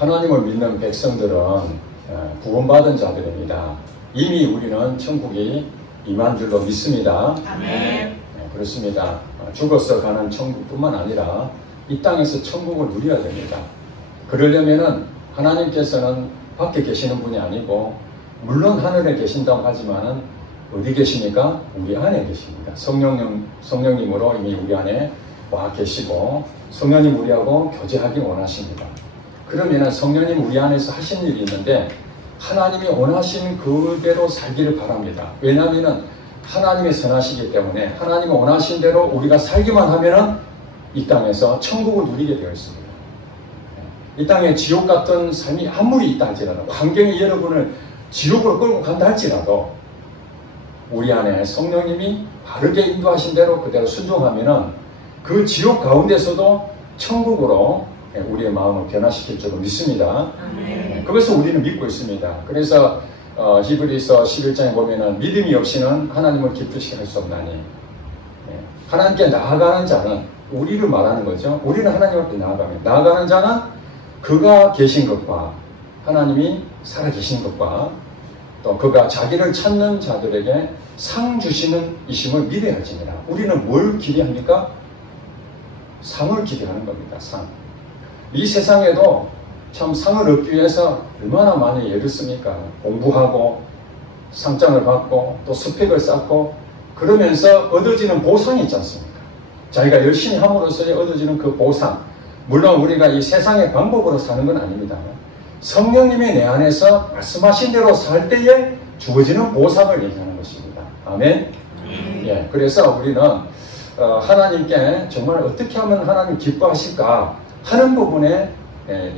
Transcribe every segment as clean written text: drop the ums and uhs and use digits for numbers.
하나님을 믿는 백성들은 구원받은 자들입니다. 이미 우리는 천국이 임한 줄로 믿습니다. 아멘. 네, 그렇습니다. 죽어서 가는 천국뿐만 아니라 이 땅에서 천국을 누려야 됩니다. 그러려면은 하나님께서는 밖에 계시는 분이 아니고 물론 하늘에 계신다고 하지만은 어디 계십니까? 우리 안에 계십니다. 성령님으로 이미 우리 안에 와 계시고 성령님 우리하고 교제하기 원하십니다. 그러면 성령님 우리 안에서 하신 일이 있는데 하나님이 원하신 그대로 살기를 바랍니다. 왜냐하면 하나님이 선하시기 때문에 하나님이 원하신 대로 우리가 살기만 하면 이 땅에서 천국을 누리게 되어 있습니다. 이 땅에 지옥 같은 삶이 아무리 있다 할지라도 환경이 여러분을 지옥으로 끌고 간다 할지라도 우리 안에 성령님이 바르게 인도하신 대로 그대로 순종하면 그 지옥 가운데서도 천국으로 우리의 마음을 변화시킬 줄로 믿습니다. 그것을 우리는 믿고 있습니다. 그래서 히브리서 11장에 보면은 믿음이 없이는 하나님을 기쁘시게 할 수 없나니 하나님께 나아가는 자는 우리를 말하는 거죠. 우리는 하나님 앞에 나아가는 자는 그가 계신 것과 하나님이 살아계신 것과 또 그가 자기를 찾는 자들에게 상 주시는 이심을 믿어야 할지니라. 우리는 뭘 기대합니까? 상을 기대하는 겁니다. 상. 이 세상에도 참 상을 얻기 위해서 얼마나 많이 애를 씁니까? 공부하고 상장을 받고 또 스펙을 쌓고 그러면서 얻어지는 보상이 있지 않습니까? 자기가 열심히 함으로써 얻어지는 그 보상. 물론 우리가 이 세상의 방법으로 사는 건 아닙니다. 성령님이 내 안에서 말씀하신 대로 살 때에 주어지는 보상을 얘기하는 것입니다. 아멘? 예, 그래서 우리는 하나님께 정말 어떻게 하면 하나님 기뻐하실까 하는 부분에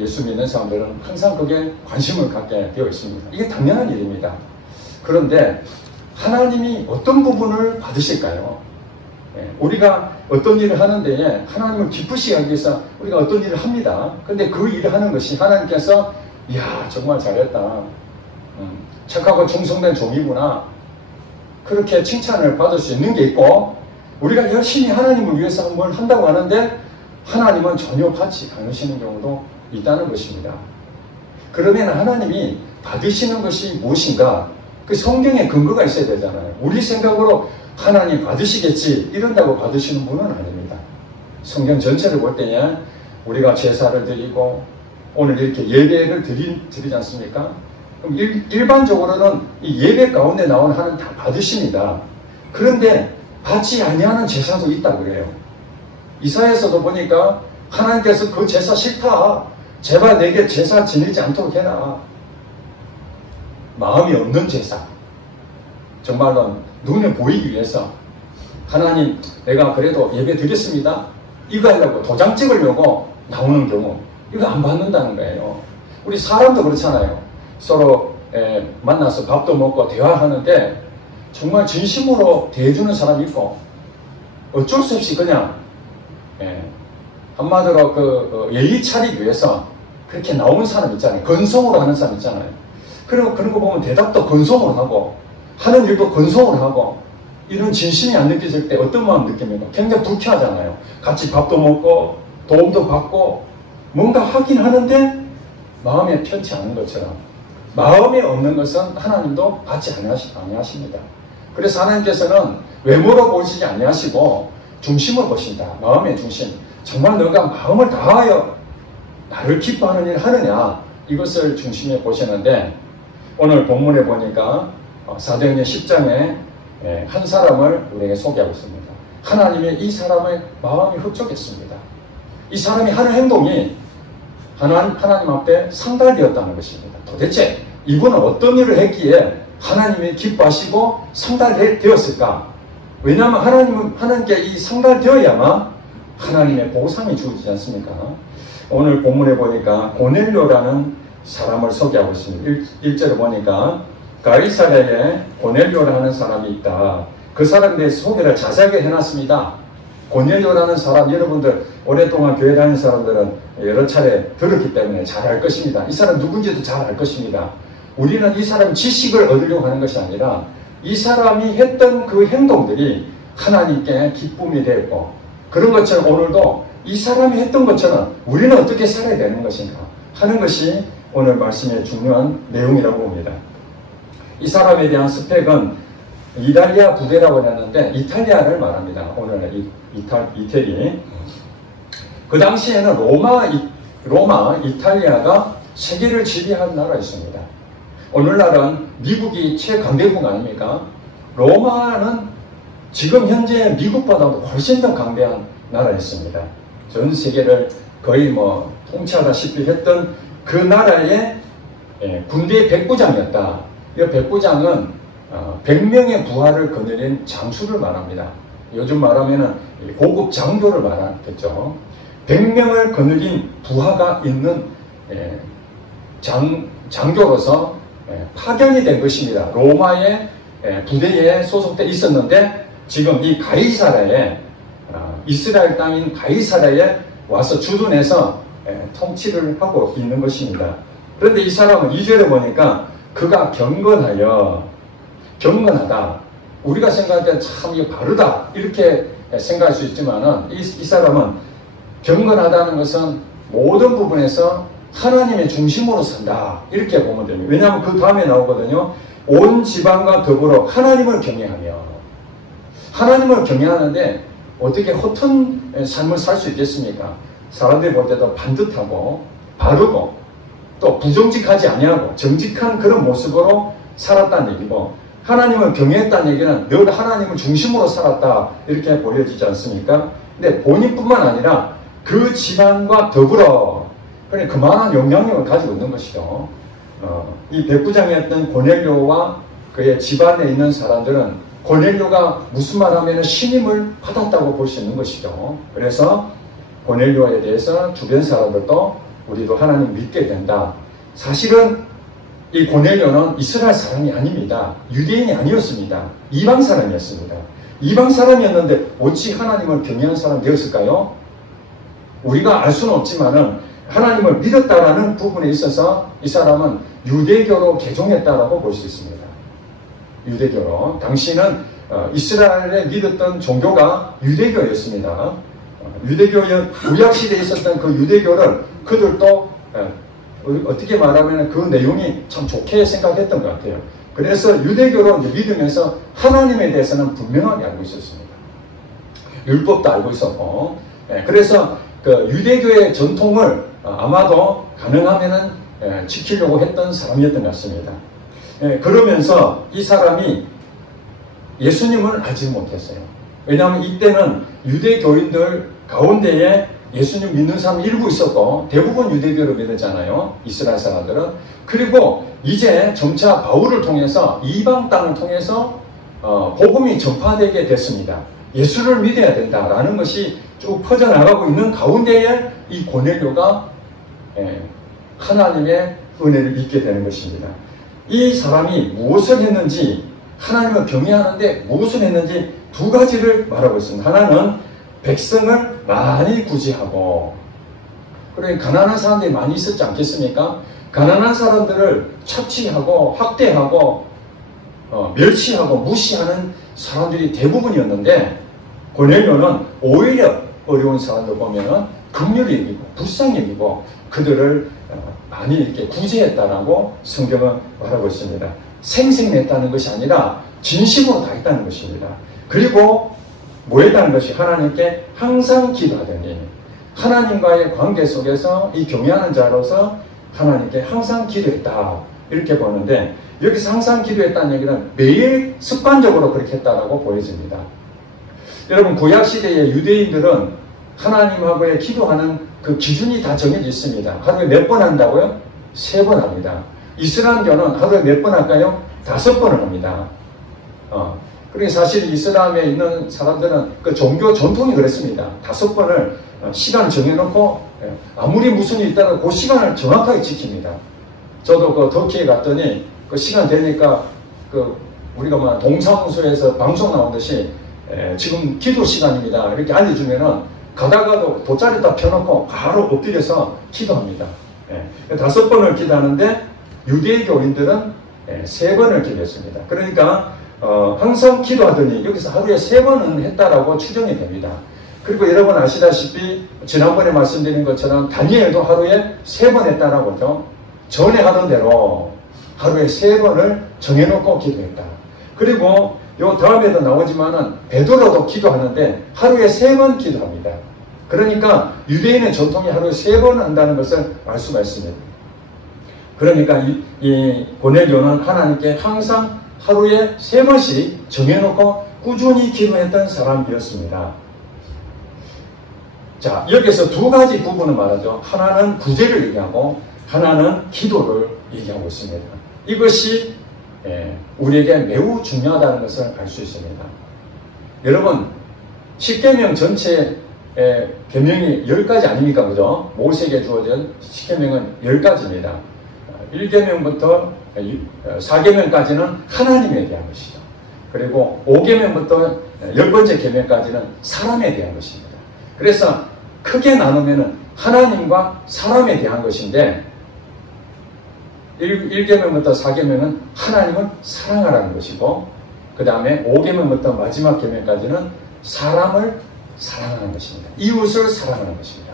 예수 믿는 사람들은 항상 그게 관심을 갖게 되어 있습니다. 이게 당연한 일입니다. 그런데 하나님이 어떤 부분을 받으실까요? 우리가 어떤 일을 하는 데에 하나님을 기쁘시게 하기 위해서 우리가 어떤 일을 합니다. 근데 그 일을 하는 것이 하나님께서 이야 정말 잘했다. 착하고 충성된 종이구나. 그렇게 칭찬을 받을 수 있는 게 있고 우리가 열심히 하나님을 위해서 뭘 한다고 하는데 하나님은 전혀 받지 않으시는 경우도 있다는 것입니다. 그러면 하나님이 받으시는 것이 무엇인가? 그 성경에 근거가 있어야 되잖아요. 우리 생각으로 하나님 받으시겠지 이런다고 받으시는 분은 아닙니다. 성경 전체를 볼 때에 우리가 제사를 드리고 오늘 이렇게 예배를 드리지 않습니까? 그럼 일반적으로는 이 예배 가운데 나오는 하나님 다 받으십니다. 그런데 받지 아니하는 제사도 있다고 그래요. 이사야서도 보니까 하나님께서 그 제사 싫다. 제발 내게 제사 지내지 않도록 해라. 마음이 없는 제사. 정말로 눈에 보이기 위해서 하나님 내가 그래도 예배 드렸습니다. 이거 하려고 도장 찍으려고 나오는 경우 이거 안 받는다는 거예요. 우리 사람도 그렇잖아요. 서로 만나서 밥도 먹고 대화하는데 정말 진심으로 대해주는 사람이 있고 어쩔 수 없이 그냥 한마디로 그 예의 차리기 위해서 그렇게 나오는 사람 있잖아요. 건성으로 하는 사람 있잖아요. 그리고 그런 거 보면 대답도 건성으로 하고 하는 일도 건성으로 하고 이런 진심이 안 느껴질 때 어떤 마음 느낍니까? 굉장히 불쾌하잖아요. 같이 밥도 먹고 도움도 받고 뭔가 하긴 하는데 마음에 편치 않은 것처럼 마음에 없는 것은 하나님도 받지 아니하십니다. 그래서 하나님께서는 외모로 보시지 아니하시고 중심을 보신다. 마음의 중심. 정말 너가 마음을 다하여 나를 기뻐하는 일을 하느냐 이것을 중심에 보시는데 오늘 본문에 보니까 사도행전 10장에 한 사람을 우리에게 소개하고 있습니다. 하나님의 이 사람의 마음이 흡족했습니다. 이 사람이 하는 행동이 하나님 앞에 상달되었다는 것입니다. 도대체 이분은 어떤 일을 했기에 하나님이 기뻐하시고 상달되었을까? 왜냐하면 하나님께 이 상달되어야만 하나님의 보상이 주어지지 않습니까? 오늘 본문에 보니까 고넬료라는 사람을 소개하고 있습니다. 1절에 보니까 가이사랴에 고넬료라는 사람이 있다. 그 사람에 대해서 소개를 자세하게 해놨습니다. 고넬료라는 사람 여러분들 오랫동안 교회 다니는 사람들은 여러 차례 들었기 때문에 잘 알 것입니다. 이 사람 누군지도 잘 알 것입니다. 우리는 이 사람 지식을 얻으려고 하는 것이 아니라 이 사람이 했던 그 행동들이 하나님께 기쁨이 되었고 그런 것처럼 오늘도 이 사람이 했던 것처럼 우리는 어떻게 살아야 되는 것인가? 하는 것이 오늘 말씀의 중요한 내용이라고 봅니다. 이 사람에 대한 스펙은 이탈리아 부대라고 했는데 이탈리아를 말합니다. 오늘의 이태리. 그 당시에는 로마, 이탈리아가 세계를 지배한 나라였습니다. 오늘날은 미국이 최강대국 아닙니까? 로마는 지금 현재 미국보다도 훨씬 더 강대한 나라였습니다. 전 세계를 거의 통치하다시피 했던 그 나라의 군대 백부장이었다. 이 백부장은 100명의 부하를 거느린 장수를 말합니다. 요즘 말하면 고급 장교를 말하겠죠. 100명을 거느린 부하가 있는 장교로서 파견이 된 것입니다. 로마의 부대에 소속돼 있었는데 지금 이 가이사라에 이스라엘 땅인 가이사라에 와서 주둔해서 통치를 하고 있는 것입니다. 그런데 이 사람은 2절에 보니까 그가 경건하다. 우리가 생각할 때 참 이게 바르다 이렇게 생각할 수 있지만은 이 사람은 경건하다는 것은 모든 부분에서 하나님의 중심으로 산다 이렇게 보면 됩니다. 왜냐하면 그 다음에 나오거든요. 온 집안과 더불어 하나님을 경외하며. 하나님을 경외하는데 어떻게 허튼 삶을 살 수 있겠습니까? 사람들이 볼 때도 반듯하고 바르고 또 부정직하지 아니하고 정직한 그런 모습으로 살았다는 얘기고, 하나님을 경외했다는 얘기는 늘 하나님을 중심으로 살았다 이렇게 보여지지 않습니까? 근데 본인뿐만 아니라 그 집안과 더불어 그러니까 그만한 영향력을 가지고 있는 것이죠. 이 백부장이었던 고넬료와 그의 집안에 있는 사람들은 고넬료가 무슨 말하면 신임을 받았다고 볼 수 있는 것이죠. 그래서 고넬료에 대해서 주변 사람들도 우리도 하나님 믿게 된다. 사실은 이 고넬료는 이스라엘 사람이 아닙니다. 유대인이 아니었습니다. 이방 사람이었습니다. 이방 사람이었는데 어찌 하나님을 경외한 사람이 되었을까요? 우리가 알 수는 없지만은 하나님을 믿었다라는 부분에 있어서 이 사람은 유대교로 개종했다라고 볼 수 있습니다. 유대교로. 당시는 이스라엘에 믿었던 종교가 유대교였습니다. 구약시대에 있었던 그 유대교를 그들도 어떻게 말하면 그 내용이 참 좋게 생각했던 것 같아요. 그래서 유대교로 믿으면서 하나님에 대해서는 분명하게 알고 있었습니다. 율법도 알고 있었고, 그래서 그 유대교의 전통을 아마도 가능하면은 지키려고 했던 사람이었던 것 같습니다. 그러면서 이 사람이 예수님을 알지 못했어요. 왜냐하면 이때는 유대교인들 가운데에 예수님 믿는 사람이 일부 있었고 대부분 유대교를 믿었잖아요. 이스라엘 사람들은. 그리고 이제 점차 바울을 통해서 이방 땅을 통해서 복음이 전파되게 됐습니다. 예수를 믿어야 된다라는 것이 쭉 퍼져나가고 있는 가운데에 이 고넬료가 하나님의 은혜를 믿게 되는 것입니다. 이 사람이 무엇을 했는지, 하나님을 경외하는데 무엇을 했는지 두 가지를 말하고 있습니다. 하나는 백성을 많이 구제하고, 그러니까 가난한 사람들이 많이 있었지 않겠습니까? 가난한 사람들을 착취하고 학대하고 멸시하고 무시하는 사람들이 대부분이었는데, 고넬료는 오히려 어려운 사람들 보면은 긍휼히 여기고 불쌍히 여기고 그들을 많이 이렇게 구제했다라고 성경은 말하고 있습니다. 생색냈다는 것이 아니라 진심으로 다했다는 것입니다. 그리고 뭐 했다는 것이 하나님께 항상 기도하더니, 하나님과의 관계 속에서 이 경외하는 자로서 하나님께 항상 기도했다 이렇게 보는데, 여기서 항상 기도했다는 얘기는 매일 습관적으로 그렇게 했다라고 보여집니다. 여러분, 구약시대의 유대인들은 하나님하고의 기도하는 그 기준이 다 정해져 있습니다. 하루에 몇 번 한다고요? 3번 합니다. 이슬람교는 하루에 몇 번 할까요? 5번을 합니다. 그러니까 사실 이슬람에 있는 사람들은 그 종교 전통이 그랬습니다. 5번을 시간 정해놓고 아무리 무슨 일이 있다가 그 시간을 정확하게 지킵니다. 저도 그 터키에 갔더니 그 시간 되니까 그 우리가 뭐 동사무소에서 방송 나오듯이 지금 기도 시간입니다 이렇게 알려주면은 가다가도 돗자리 딱 펴놓고 바로 엎드려서 기도합니다. 5번을 기도하는데 유대교인들은 3번을 기도했습니다. 그러니까 항상 기도하더니 여기서 하루에 3번은 했다라고 추정이 됩니다. 그리고 여러분 아시다시피 지난번에 말씀드린 것처럼 다니엘도 하루에 3번 했다라고 하죠. 전에 하던 대로 하루에 3번을 정해놓고 기도했다. 그리고 요 다음에도 나오지만은 베드로도 기도하는데 하루에 3번 기도합니다. 그러니까 유대인의 전통이 하루에 3번 한다는 것을 알 수가 있습니다. 그러니까 이 고넬료는 하나님께 항상 하루에 3번씩 정해놓고 꾸준히 기도했던 사람이었습니다. 자, 여기서 2가지 부분을 말하죠. 하나는 구제를 얘기하고 하나는 기도를 얘기하고 있습니다. 이것이 우리에게 매우 중요하다는 것을 알 수 있습니다. 여러분, 십계명 전체 계명이 10가지 아닙니까? 그죠? 모세에게 주어진 십계명은 10가지입니다. 1계명부터 4계명까지는 하나님에 대한 것이죠. 그리고 5계명부터 10번째 계명까지는 사람에 대한 것입니다. 그래서 크게 나누면 하나님과 사람에 대한 것인데 1계명부터 4계명은 하나님을 사랑하라는 것이고 그 다음에 5계명부터 마지막 계명까지는 사람을 사랑하는 것입니다. 이웃을 사랑하는 것입니다.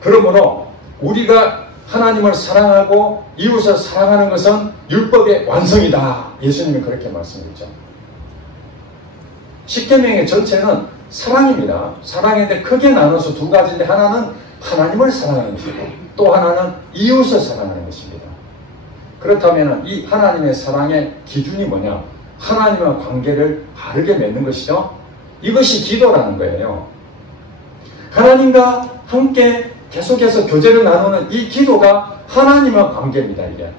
그러므로 우리가 하나님을 사랑하고 이웃을 사랑하는 것은 율법의 완성이다. 예수님이 그렇게 말씀드리죠. 십계명의 전체는 사랑입니다. 사랑인데 크게 나눠서 2가지인데 하나는 하나님을 사랑하는 것이고 또 하나는 이웃을 사랑하는 것입니다. 그렇다면 이 하나님의 사랑의 기준이 뭐냐? 하나님과 관계를 바르게 맺는 것이죠. 이것이 기도라는 거예요. 하나님과 함께 계속해서 교제를 나누는 이 기도가 하나님과 관계입니다. 이게.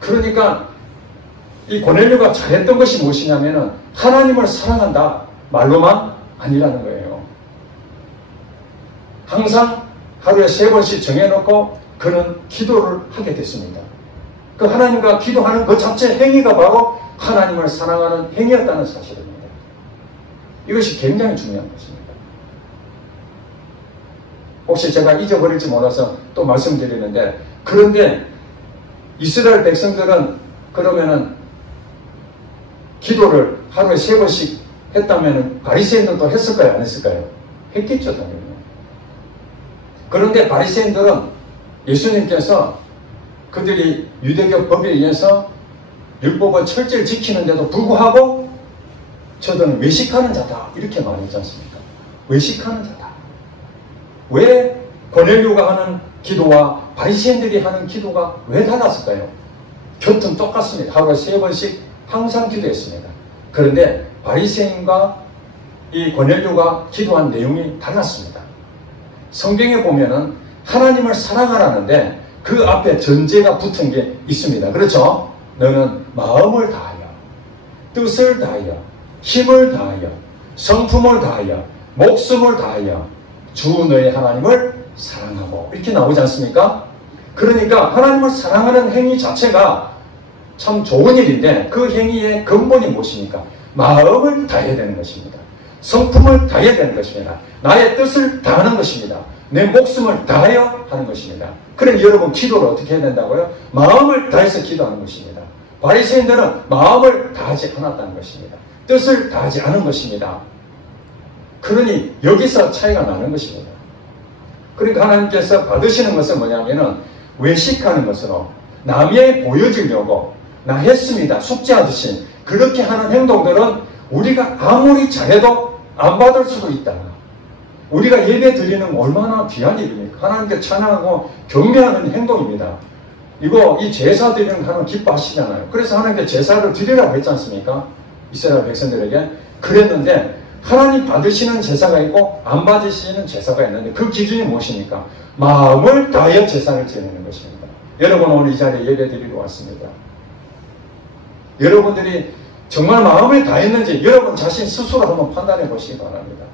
그러니까 이 고넬료가 잘했던 것이 무엇이냐면은 하나님을 사랑한다 말로만 아니라는 거예요. 항상 하루에 3번씩 정해놓고 그는 기도를 하게 됐습니다. 그 하나님과 기도하는 그 자체 행위가 바로 하나님을 사랑하는 행위였다는 사실입니다. 이것이 굉장히 중요한 것입니다. 혹시 제가 잊어버릴지 몰라서 또 말씀드리는데, 그런데 이스라엘 백성들은 그러면은 기도를 하루에 3번씩 했다면은 바리새인들도 했을까요? 안 했을까요? 했겠죠, 당연히. 그런데 바리새인들은 예수님께서 그들이 유대교 법에 의해서 율법을 철저히 지키는데도 불구하고 저들은 외식하는 자다 이렇게 말했지 않습니까? 외식하는 자다. 왜 고넬료가 하는 기도와 바리새인들이 하는 기도가 왜 달랐을까요? 곁은 똑같습니다. 하루에 3번씩 항상 기도했습니다. 그런데 바리새인과 이 고넬료가 기도한 내용이 달랐습니다. 성경에 보면은 하나님을 사랑하라는데 그 앞에 전제가 붙은 게 있습니다. 그렇죠? 너는 마음을 다하여, 뜻을 다하여, 힘을 다하여, 성품을 다하여, 목숨을 다하여 주 너의 하나님을 사랑하고 이렇게 나오지 않습니까? 그러니까 하나님을 사랑하는 행위 자체가 참 좋은 일인데 그 행위의 근본이 무엇입니까? 마음을 다해야 되는 것입니다. 성품을 다해야 되는 것입니다. 나의 뜻을 다하는 것입니다. 내 목숨을 다하여 하는 것입니다. 그럼 여러분 기도를 어떻게 해야 된다고요? 마음을 다해서 기도하는 것입니다. 바리새인들은 마음을 다하지 않았다는 것입니다. 뜻을 다하지 않은 것입니다. 그러니 여기서 차이가 나는 것입니다. 그러니까 하나님께서 받으시는 것은 뭐냐면은 외식하는 것으로 남에 보여주려고 나 했습니다. 숙제하듯이 그렇게 하는 행동들은 우리가 아무리 잘해도 안 받을 수도 있다. 우리가 예배 드리는 얼마나 귀한 일입니까? 하나님께 찬양하고 경배하는 행동입니다. 이 제사 드리는 거 하나님 기뻐하시잖아요. 그래서 하나님께 제사를 드리라고 했지 않습니까? 이스라엘 백성들에게. 그랬는데 하나님 받으시는 제사가 있고 안 받으시는 제사가 있는데 그 기준이 무엇입니까? 마음을 다하여 제사를 지내는 것입니다. 여러분 오늘 이 자리에 예배 드리러 왔습니다. 여러분들이 정말 마음을 다했는지 여러분 자신 스스로 한번 판단해 보시기 바랍니다.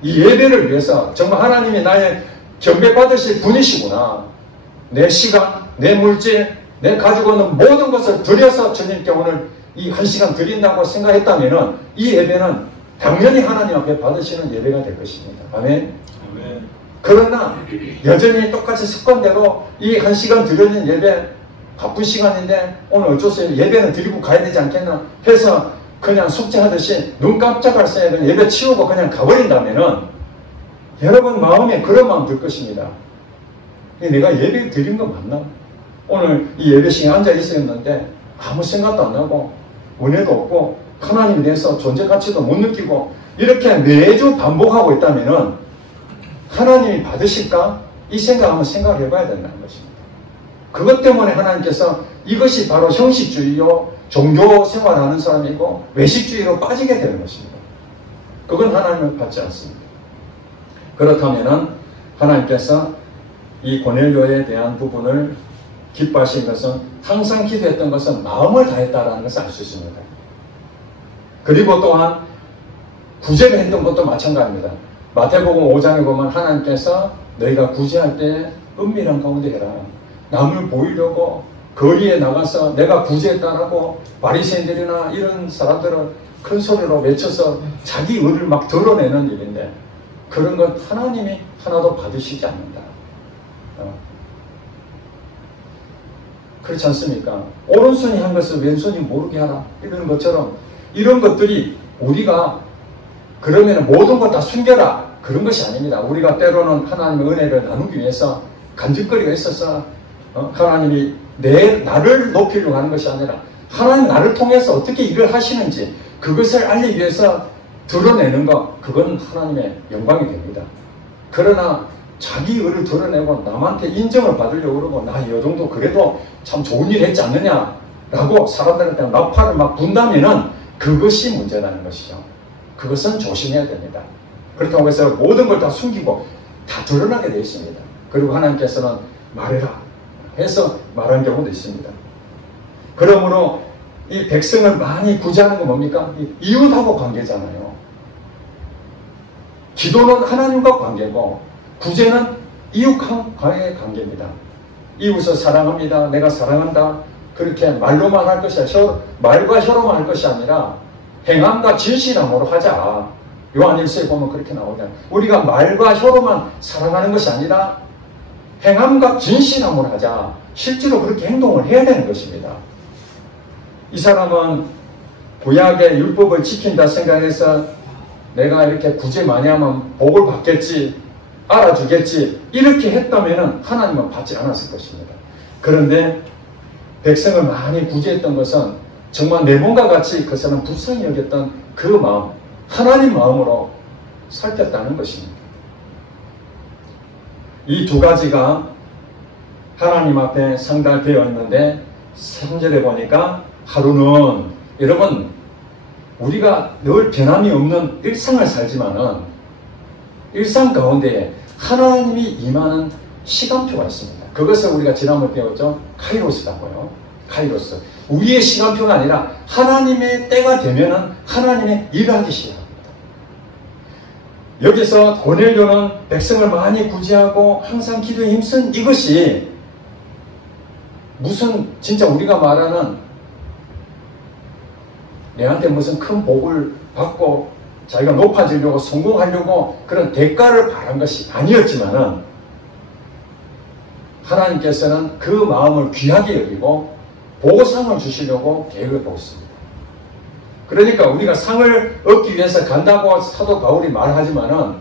이 예배를 위해서 정말 하나님이 나의 경배받으실 분이시구나. 내 시간, 내 물질, 내 가지고 있는 모든 것을 들여서 주님께 오늘 이 1시간 드린다고 생각했다면 이 예배는 당연히 하나님 앞에 받으시는 예배가 될 것입니다. 아멘. 아멘. 그러나 여전히 똑같이 습관대로 이 1시간 드리는 예배 바쁜 시간인데 오늘 어쩔 수 없이 예배는 드리고 가야 되지 않겠나 해서 그냥 숙제하듯이 눈 깜짝할 새에 예배 치우고 그냥 가버린다면은 여러분 마음에 그런 마음 들 것입니다. 내가 예배 드린 거 맞나? 오늘 이 예배 시간에 앉아 있었는데 아무 생각도 안 나고 은혜도 없고 하나님에 대해서 존재 가치도 못 느끼고 이렇게 매주 반복하고 있다면은 하나님이 받으실까? 이 생각 한번 생각을 해봐야 된다는 것입니다. 그것 때문에 하나님께서 이것이 바로 형식주의요 종교 생활하는 사람이고 외식주의로 빠지게 되는 것입니다. 그건 하나님을 받지 않습니다. 그렇다면은 하나님께서 이 고넬료에 대한 부분을 기뻐하신 것은 항상 기도했던 것은 마음을 다했다라는 것을 알 수 있습니다. 그리고 또한 구제를 했던 것도 마찬가지입니다. 마태복음 5장에 보면 하나님께서 너희가 구제할 때 은밀한 가운데 해라. 남을 보이려고 거리에 나가서 내가 구제했다라고 바리새인들이나 이런 사람들은 큰 소리로 외쳐서 자기 의를 막 드러내는 일인데 그런 것 하나님이 하나도 받으시지 않는다. 그렇지 않습니까? 오른손이 한 것을 왼손이 모르게 하라. 이런 것처럼 이런 것들이 우리가 그러면 모든 것 다 숨겨라. 그런 것이 아닙니다. 우리가 때로는 하나님의 은혜를 나누기 위해서 간직거리가 있어서 하나님이 나를 높이려고 하는 것이 아니라 하나님 나를 통해서 어떻게 일을 하시는지 그것을 알리기 위해서 드러내는 것, 그건 하나님의 영광이 됩니다. 그러나 자기 의를 드러내고 남한테 인정을 받으려고 그러고 나 이 정도 그래도 참 좋은 일 했지 않느냐라고 사람들한테 나팔을 막 분다면은 그것이 문제라는 것이죠. 그것은 조심해야 됩니다. 그렇다고 해서 모든 걸 다 숨기고 다 드러나게 되어 있습니다. 그리고 하나님께서는 말해라 해서 말한 경우도 있습니다. 그러므로 이 백성을 많이 구제하는 건 뭡니까? 이웃하고 관계잖아요. 기도는 하나님과 관계고 구제는 이웃과의 관계입니다. 이웃을 사랑합니다. 내가 사랑한다. 그렇게 말로만 할 것이 아니라 말과 혀로만 할 것이 아니라 행함과 진실함으로 하자. 요한일서에 보면 그렇게 나오잖아요. 우리가 말과 혀로만 사랑하는 것이 아니라 행함과 진실함으로 하자. 실제로 그렇게 행동을 해야 되는 것입니다. 이 사람은 구약의 율법을 지킨다 생각해서 내가 이렇게 구제 많이 하면 복을 받겠지, 알아주겠지 이렇게 했다면 하나님은 받지 않았을 것입니다. 그런데 백성을 많이 구제했던 것은 정말 내 몸과 같이 그 사람 불쌍히 여겼던 그 마음, 하나님 마음으로 살폈다는 것입니다. 이 두 가지가 하나님 앞에 상달되어 있는데 3절에 보니까 하루는 여러분 우리가 늘 변함이 없는 일상을 살지만은 일상 가운데에 하나님이 임하는 시간표가 있습니다. 그것을 우리가 지난번에 배웠죠. 카이로스라고요. 카이로스. 우리의 시간표가 아니라 하나님의 때가 되면은 하나님의 일을 하기 시작합니다. 여기서 고넬료는 백성을 많이 구제하고 항상 기도에 힘쓴 이것이 무슨 진짜 우리가 말하는 내한테 무슨 큰 복을 받고 자기가 높아지려고 성공하려고 그런 대가를 바란 것이 아니었지만은 하나님께서는 그 마음을 귀하게 여기고 보상을 주시려고 계획을 하고 있습니다. 그러니까 우리가 상을 얻기 위해서 간다고 사도 바울이 말하지만은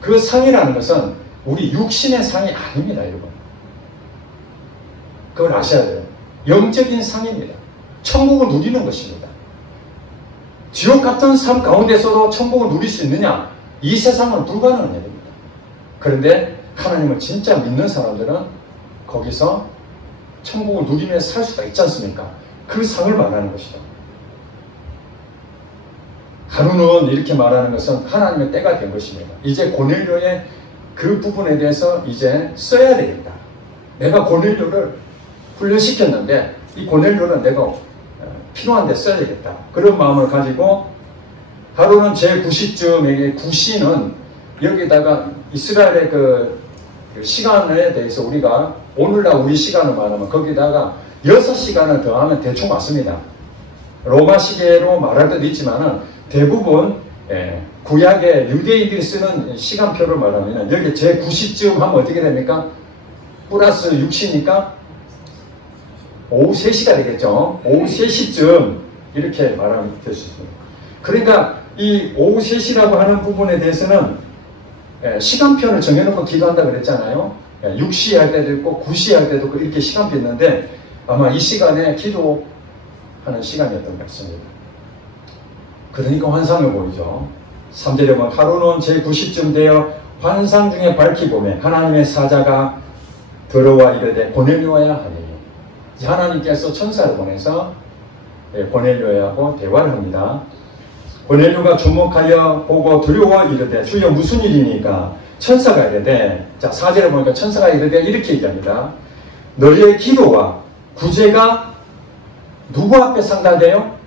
그 상이라는 것은 우리 육신의 상이 아닙니다, 여러분. 그걸 아셔야 돼요. 영적인 상입니다. 천국을 누리는 것입니다. 지옥 같은 삶 가운데서도 천국을 누릴 수 있느냐? 이 세상은 불가능한 일입니다. 그런데 하나님을 진짜 믿는 사람들은 거기서 천국을 누리면서 살 수가 있지 않습니까? 그 상을 말하는 것이죠. 하루는 이렇게 말하는 것은 하나님의 때가 된 것입니다. 이제 고넬료의 그 부분에 대해서 이제 써야 되겠다. 내가 고넬료를 훈련시켰는데 이 고넬료는 내가 필요한데 써야겠다. 그런 마음을 가지고 하루는 제9시쯤에 구시는 여기다가 이스라엘의 그 시간에 대해서 우리가 오늘날 우리 시간을 말하면 거기다가 6시간을 더하면 대충 맞습니다. 로마 시계로 말할 때도 있지만은 대부분 구약의 유대인들이 쓰는 시간표를 말하면 여기 제9시쯤 하면 어떻게 됩니까? 플러스 6시니까 오후 3시가 되겠죠. 오후 3시쯤 이렇게 말하면 될 수 있습니다. 그러니까 이 오후 3시라고 하는 부분에 대해서는 시간표를 정해놓고 기도한다 그랬잖아요. 6시 할 때도 있고 9시 할 때도 있고 이렇게 시간표 있는데 아마 이 시간에 기도하는 시간이었던 것 같습니다. 그러니까 환상을 보이죠. 3절에 보면 하루는 제9시쯤 되어 환상 중에 밝히 보매 하나님의 사자가 들어와 이르되 고넬료야 하니 하나님께서 천사를 보내서 고넬료하고 대화를 합니다. 고넬료가 주목하여 보고 두려워 이르되 주여 무슨 일이니까 천사가 이르되 자 4절에 보니까 천사가 이르되 이렇게 얘기합니다. 너희의 기도와 구제가 누구 앞에 상달되어?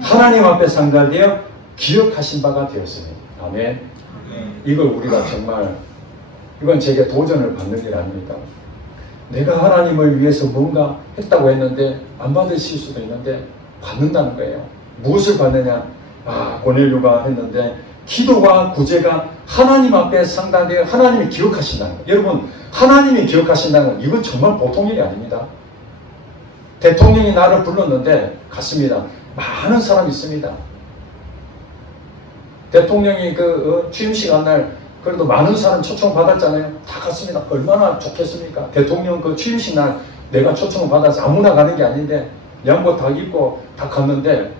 하나님 앞에 상달되어 기억하신 바가 되었으니 아멘. 이걸 우리가 정말 이건 제게 도전을 받는 일 아닙니까? 내가 하나님을 위해서 뭔가 했다고 했는데 안 받으실 수도 있는데 받는다는 거예요. 무엇을 받느냐? 고넬료가 했는데 기도와 구제가 하나님 앞에 상달되어 하나님이 기억하신다는 거예요. 여러분 하나님이 기억하신다는 건 이건 정말 보통 일이 아닙니다. 대통령이 나를 불렀는데 갔습니다. 많은 사람이 있습니다. 대통령이 취임식 한 날 그래도 많은 사람 초청 받았잖아요. 다 갔습니다. 얼마나 좋겠습니까? 대통령 취임식 날 내가 초청을 받아서 아무나 가는 게 아닌데 양복 다 입고 다 갔는데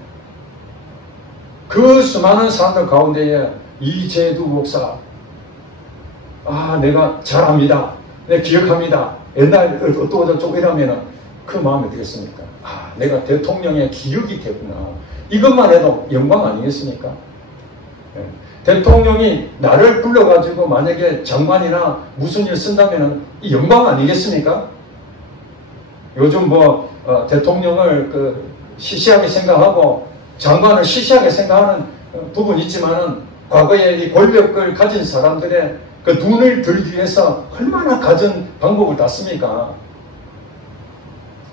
그 수많은 사람들 가운데에 이재두 목사 내가 잘 압니다. 내가 기억합니다. 옛날 어떠고 저쩌고 이러면은 그 마음이 어떻겠습니까? 내가 대통령의 기억이 됐구나. 이것만 해도 영광 아니겠습니까? 대통령이 나를 불러가지고 만약에 장관이나 무슨 일 쓴다면 이 영광 아니겠습니까? 요즘 대통령을 시시하게 생각하고 장관을 시시하게 생각하는 부분이 있지만은 과거에 이 권력을 가진 사람들의 그 눈을 들기 위해서 얼마나 가진 방법을 다 씁니까?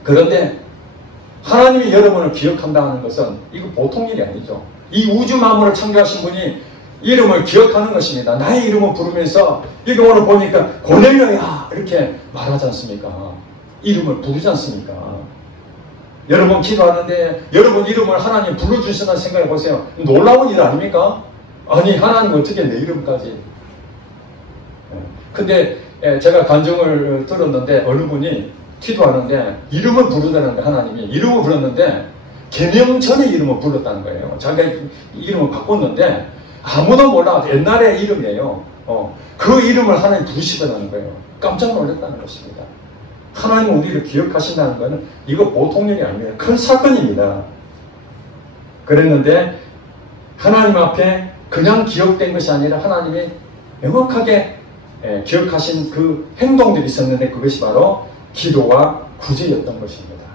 그런데 하나님이 여러분을 기억한다는 것은 이거 보통 일이 아니죠. 이 우주 만물을 창조하신 분이 이름을 기억하는 것입니다. 나의 이름을 부르면서 이거 오늘 보니까 고넬료야 이렇게 말하지 않습니까? 이름을 부르지 않습니까? 여러분 기도하는데 여러분 이름을 하나님 불러주신다는 생각해 보세요. 놀라운 일 아닙니까? 아니 하나님 어떻게 내 이름까지. 근데 제가 간증을 들었는데 어느 분이 기도하는데 이름을 부르다는 거 하나님이 이름을 불렀는데 개명 전에 이름을 불렀다는 거예요. 자기가 이름을 바꿨는데 아무도 몰라. 옛날의 이름이에요. 그 이름을 하나님 부르시더라는 거예요. 깜짝 놀랐다는 것입니다. 하나님 우리를 기억하신다는 것은 이거 보통 일이 아니에요. 큰 사건입니다. 그랬는데 하나님 앞에 그냥 기억된 것이 아니라 하나님이 명확하게 기억하신 그 행동들이 있었는데 그것이 바로 기도와 구제였던 것입니다.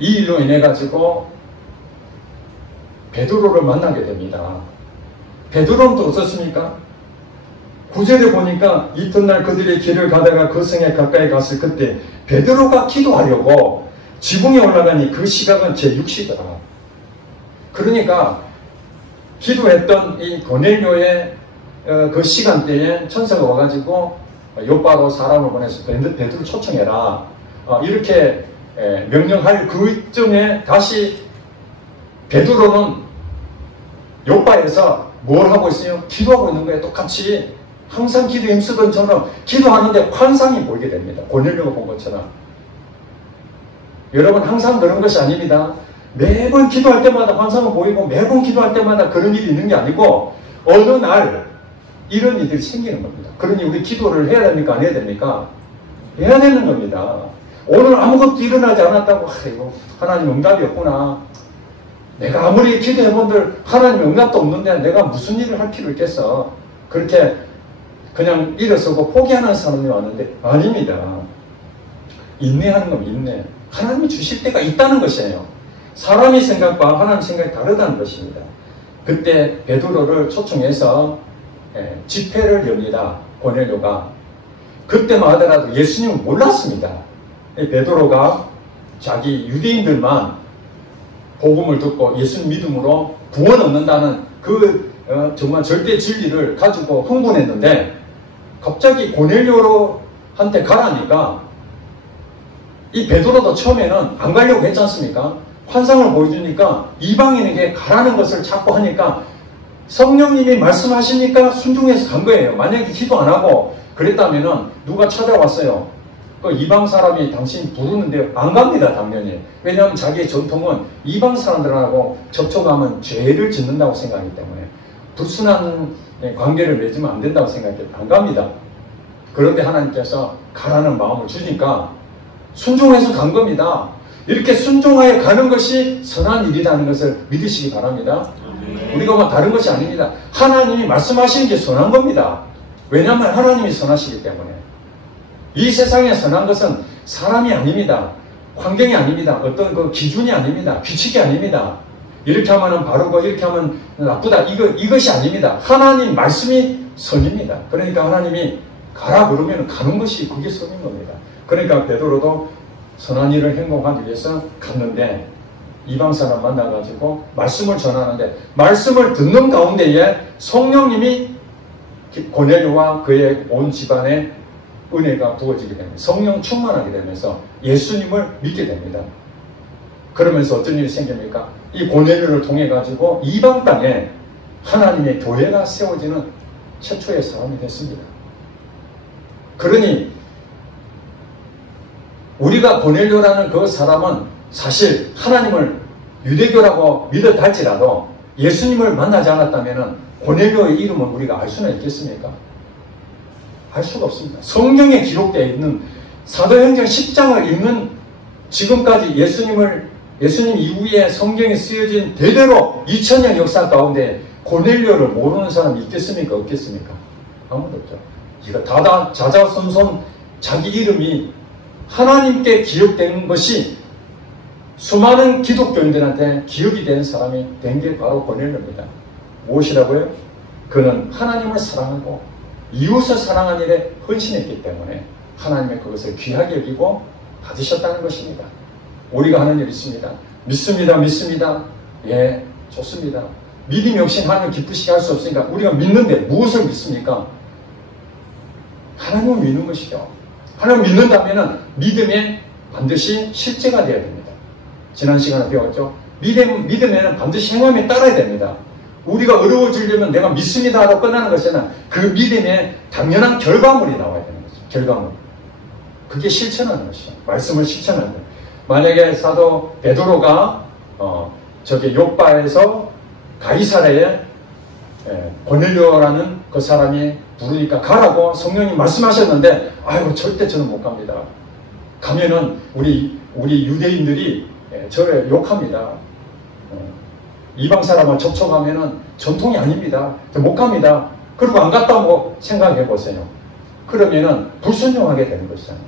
이 일로 인해 가지고 베드로를 만나게 됩니다. 베드로는 또 어떻습니까? 9절에 보니까 이튿날 그들의 길을 가다가 그 성에 가까이 갔을 그때 베드로가 기도하려고 지붕에 올라가니 그 시각은 제6시더라. 그러니까 기도했던 이 고넬료의 그 시간대에 천사가 와가지고 요바로 사람을 보내서 베드로 초청해라. 이렇게 명령할 그쯤에 다시 베드로는 요바에서 뭘 하고 있어요? 기도하고 있는 거예요. 똑같이 항상 기도에 힘쓰던 것처럼 기도하는데 환상이 보이게 됩니다. 고넬료가 본 것처럼. 여러분 항상 그런 것이 아닙니다. 매번 기도할 때마다 환상을 보이고 매번 기도할 때마다 그런 일이 있는 게 아니고 어느 날 이런 일들이 생기는 겁니다. 그러니 우리 기도를 해야 됩니까? 안 해야 됩니까? 해야 되는 겁니다. 오늘 아무것도 일어나지 않았다고 이거 하나님 응답이 없구나. 내가 아무리 기도해본들 하나님 응답도 없는데 내가 무슨 일을 할 필요 있겠어. 그렇게 그냥 일어서고 포기하는 사람이 왔는데 아닙니다. 인내하는 겁니다. 인내. 하나님이 주실 때가 있다는 것이에요. 사람의 생각과 하나님의 생각이 다르다는 것입니다. 그때 베드로를 초청해서 집회를 엽니다. 고넬료가. 그때만 하더라도 예수님은 몰랐습니다. 베드로가 자기 유대인들만 복음을 듣고 예수님 믿음으로 구원 얻는다는 그 정말 절대 진리를 가지고 흥분했는데 갑자기 고넬료한테 가라니까 이 베드로도 처음에는 안 가려고 했지 않습니까? 환상을 보여주니까 이방인에게 가라는 것을 자꾸 하니까 성령님이 말씀하시니까 순종해서 간 거예요. 만약에 기도 안 하고 그랬다면은 누가 찾아왔어요. 그 이방 사람이 당신 부르는데 안 갑니다, 당연히. 왜냐하면 자기의 전통은 이방 사람들하고 접촉하면 죄를 짓는다고 생각하기 때문에 불순한 관계를 맺으면 안 된다고 생각해서 안 갑니다. 그런데 하나님께서 가라는 마음을 주니까 순종해서 간 겁니다. 이렇게 순종하여 가는 것이 선한 일이라는 것을 믿으시기 바랍니다. 우리가 뭐 다른 것이 아닙니다. 하나님이 말씀하시는 게 선한 겁니다. 왜냐하면 하나님이 선하시기 때문에. 이 세상에 선한 것은 사람이 아닙니다. 환경이 아닙니다. 어떤 그 기준이 아닙니다. 규칙이 아닙니다. 이렇게 하면 바르고 이렇게 하면 나쁘다. 이것이 아닙니다. 하나님 말씀이 선입니다. 그러니까 하나님이 가라 그러면 가는 것이 그게 선인 겁니다. 그러니까 베드로도 선한 일을 행동하기 위해서 갔는데 이방 사람 만나가지고 말씀을 전하는데 말씀을 듣는 가운데에 성령님이 고넬료와 그의 온 집안에 은혜가 부어지게 됩니다. 성령 충만하게 되면서 예수님을 믿게 됩니다. 그러면서 어떤 일이 생깁니까? 이 고넬료를 통해 가지고 이방 땅에 하나님의 교회가 세워지는 최초의 사람이 됐습니다. 그러니 우리가 고넬료라는 그 사람은 사실 하나님을 유대교라고 믿었다 할지라도 예수님을 만나지 않았다면 고넬료의 이름을 우리가 알 수는 있겠습니까? 알 수가 없습니다. 성경에 기록되어 있는 사도행전 10장을 읽는 지금까지 예수님 이후에 성경에 쓰여진 대대로 2000년 역사 가운데 고넬료를 모르는 사람이 있겠습니까? 없겠습니까? 아무도 없죠. 이거 자자손손 자기 이름이 하나님께 기억된 것이 수많은 기독교인들한테 기억이 되는 사람이 된 게 바로 고넬료입니다. 무엇이라고요? 그는 하나님을 사랑하고 이웃을 사랑하는 일에 헌신했기 때문에 하나님의 그것을 귀하게 여기고 받으셨다는 것입니다. 우리가 하는 일이 있습니다. 믿습니다. 예, 좋습니다. 믿음이 없이 하나님을 기쁘시게 할 수 없으니까 우리가 믿는데 무엇을 믿습니까? 하나님을 믿는 것이죠. 하나님을 믿는다면 믿음에 반드시 실제가 되어야 됩니다. 지난 시간에 배웠죠. 믿음에는 반드시 행함에 따라야 됩니다. 우리가 어려워지려면 내가 믿습니다 하고 끝나는 것이 아니라 그 믿음에 당연한 결과물이 나와야 되는 거죠. 결과물. 그게 실천하는 것이죠. 말씀을 실천하는 거예요. 만약에 사도 베드로가 저기 욥바에서 가이사랴에 고넬료라는 그 사람이 부르니까 가라고 성령이 말씀하셨는데 아이고 절대 저는 못 갑니다. 가면은 우리 유대인들이 저를 욕합니다. 이방 사람과 접촉하면은 전통이 아닙니다. 못 갑니다. 그리고 안 갔다고 생각해 보세요. 그러면은 불순종하게 되는 것이잖아요.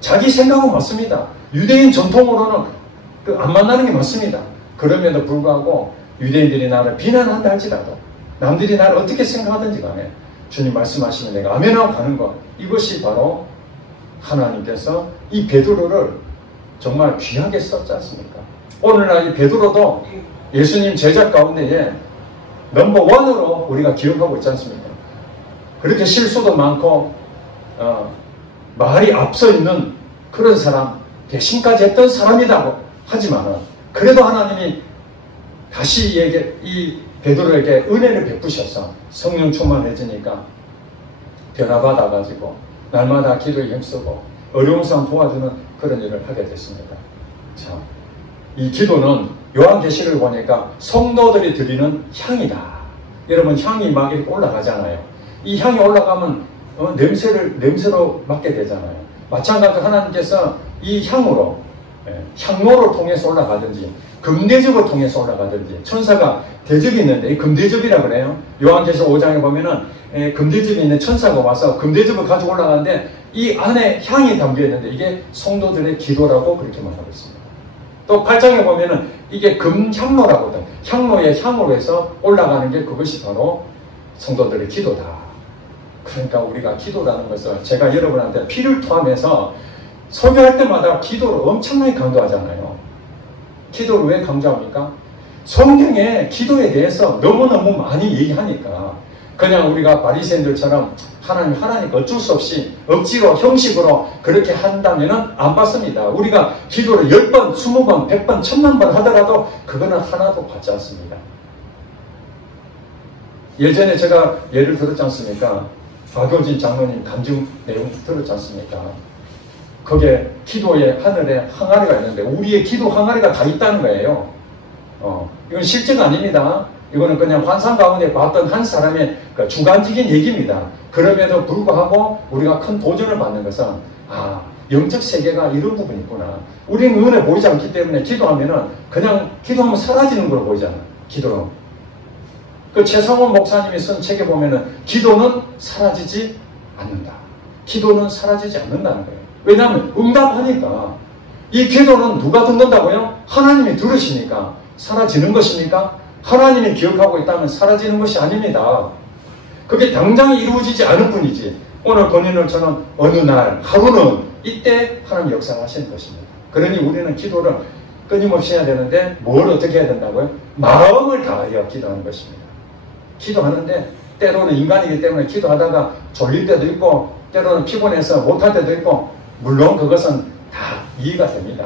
자기 생각은 맞습니다. 유대인 전통으로는 안 만나는 게 맞습니다. 그럼에도 불구하고 유대인들이 나를 비난한다 할지라도 남들이 나를 어떻게 생각하든지 간에 주님 말씀하시면 내가 아멘하고 가는 것, 이것이 바로 하나님께서 이 베드로를 정말 귀하게 썼지 않습니까? 오늘날 이 베드로도 예수님 제자 가운데에 넘버원으로 우리가 기억하고 있지 않습니까? 그렇게 실수도 많고 말이 앞서 있는 그런 사람, 대신까지 했던 사람이라고 하지만 그래도 하나님이 다시 이 베드로에게 은혜를 베푸셔서 성령 충만해지니까 변화받아가지고 날마다 기도에 힘쓰고 어려운 사람 도와주는 그런 일을 하게 됐습니다. 자, 이 기도는 요한계시를 보니까 성도들이 드리는 향이다. 여러분 향이 막 이렇게 올라가잖아요. 이 향이 올라가면 냄새로 맡게 되잖아요. 마찬가지로 하나님께서 이 향으로 향로를 통해서 올라가든지 금대접을 통해서 올라가든지 천사가 대접이 있는데 이 금대접이라 그래요. 요한계시 5장에 보면은 금대접이 있는 천사가 와서 금대접을 가지고 올라가는데 이 안에 향이 담겨 있는데 이게 성도들의 기도라고 그렇게 말하고 있습니다. 또 8장에 보면은 이게 금향로라고 하거든. 향로의 향으로 해서 올라가는 게 그것이 바로 성도들의 기도다. 그러니까 우리가 기도라는 것을 제가 여러분한테 피를 토하면서 설교할 때마다 기도를 엄청나게 강조하잖아요. 기도를 왜 강조합니까? 성경에 기도에 대해서 너무너무 많이 얘기하니까 그냥 우리가 바리새인들처럼 하나님 어쩔 수 없이 억지로 형식으로 그렇게 한다면 안 받습니다. 우리가 기도를 10번, 20번, 100번, 1000만 번 하더라도 그거는 하나도 받지 않습니다. 예전에 제가 예를 들었지 않습니까? 박효진 장로님 간증 내용 들었지 않습니까? 거기에 기도의 하늘에 항아리가 있는데 우리의 기도 항아리가 다 있다는 거예요. 이건 실제가 아닙니다. 이거는 그냥 환상 가운데 봤던 한 사람의 주관적인 얘기입니다. 그럼에도 불구하고 우리가 큰 도전을 받는 것은 영적 세계가 이런 부분이 있구나. 우리는 눈에 보이지 않기 때문에 기도하면은 그냥 기도하면 사라지는 걸로 보이잖아요. 기도는. 그 최상원 목사님이 쓴 책에 보면은 기도는 사라지지 않는다. 기도는 사라지지 않는다는 거예요. 왜냐하면 응답하니까. 이 기도는 누가 듣는다고요? 하나님이 들으시니까. 사라지는 것입니까? 하나님이 기억하고 있다면 사라지는 것이 아닙니다. 그게 당장 이루어지지 않을 뿐이지. 오늘 본인들처럼 어느 날 하루는 이때 하나님 역사하시는 것입니다. 그러니 우리는 기도를 끊임없이 해야 되는데 뭘 어떻게 해야 된다고요? 마음을 다하여 기도하는 것입니다. 기도하는데 때로는 인간이기 때문에 기도하다가 졸릴 때도 있고 때로는 피곤해서 못할 때도 있고 물론 그것은 다 이해가 됩니다.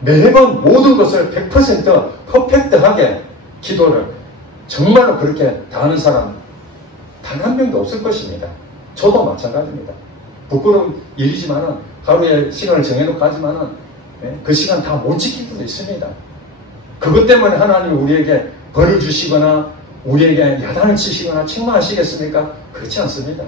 매번 모든 것을 100% 퍼펙트하게 기도를 정말로 그렇게 다하는 사람 단 한 명도 없을 것입니다. 저도 마찬가지입니다. 부끄러운 일이지만은 하루에 시간을 정해놓고 하지만은 그 시간 다 못 지킬 수도 있습니다. 그것 때문에 하나님이 우리에게 벌을 주시거나 우리에게 야단을 치시거나 책망하시겠습니까? 그렇지 않습니다.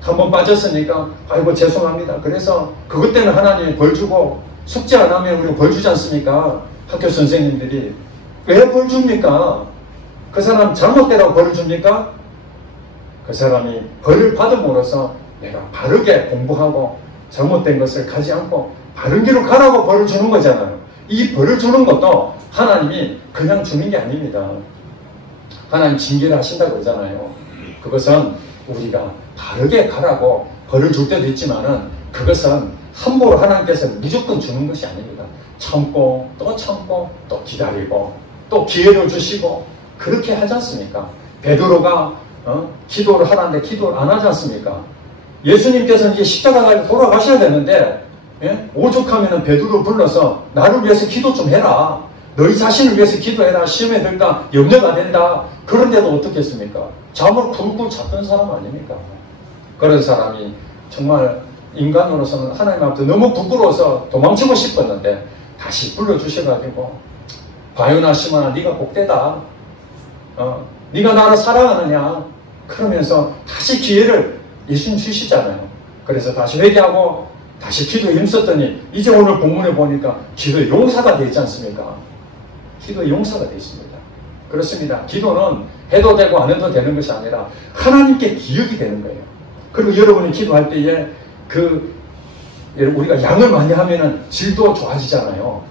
한번 빠졌으니까 아이고 죄송합니다. 그래서 그것 때문에 하나님이 벌 주고 숙제 안 하면 우리가 벌 주지 않습니까? 학교 선생님들이 왜 벌 줍니까? 그 사람 잘못되라고 벌을 줍니까? 그 사람이 벌을 받음으로써 내가 바르게 공부하고 잘못된 것을 가지 않고 바른 길로 가라고 벌을 주는 거잖아요. 이 벌을 주는 것도 하나님이 그냥 주는 게 아닙니다. 하나님 징계를 하신다고 그러잖아요. 그것은 우리가 바르게 가라고 벌을 줄 때도 있지만은 그것은 함부로 하나님께서 무조건 주는 것이 아닙니다. 참고 또 기다리고 또 기회를 주시고 그렇게 하지 않습니까? 베드로가 기도를 하라는데 기도를 안 하지 않습니까? 예수님께서는 이제 십자가까지 돌아가셔야 되는데 오죽하면 베드로 불러서 나를 위해서 기도 좀 해라. 너희 자신을 위해서 기도해라. 시험에 들까 염려가 된다. 그런데도 어떻게 했습니까? 잠을 굴굴 잤던 사람 아닙니까? 그런 사람이 정말 인간으로서는 하나님 앞에 너무 부끄러워서 도망치고 싶었는데 다시 불러주셔가지고 바요나 시몬아 네가 복되다. 네가 나를 사랑하느냐. 그러면서 다시 기회를 예수님 주시잖아요. 그래서 다시 회개하고 다시 기도에 힘썼더니 이제 오늘 본문에 보니까 기도의 용사가 되지 않습니까? 기도의 용사가 되어 있습니다. 그렇습니다. 기도는 해도 되고 안 해도 되는 것이 아니라 하나님께 기억이 되는 거예요. 그리고 여러분이 기도할 때에 우리가 양을 많이 하면은 질도 좋아지잖아요.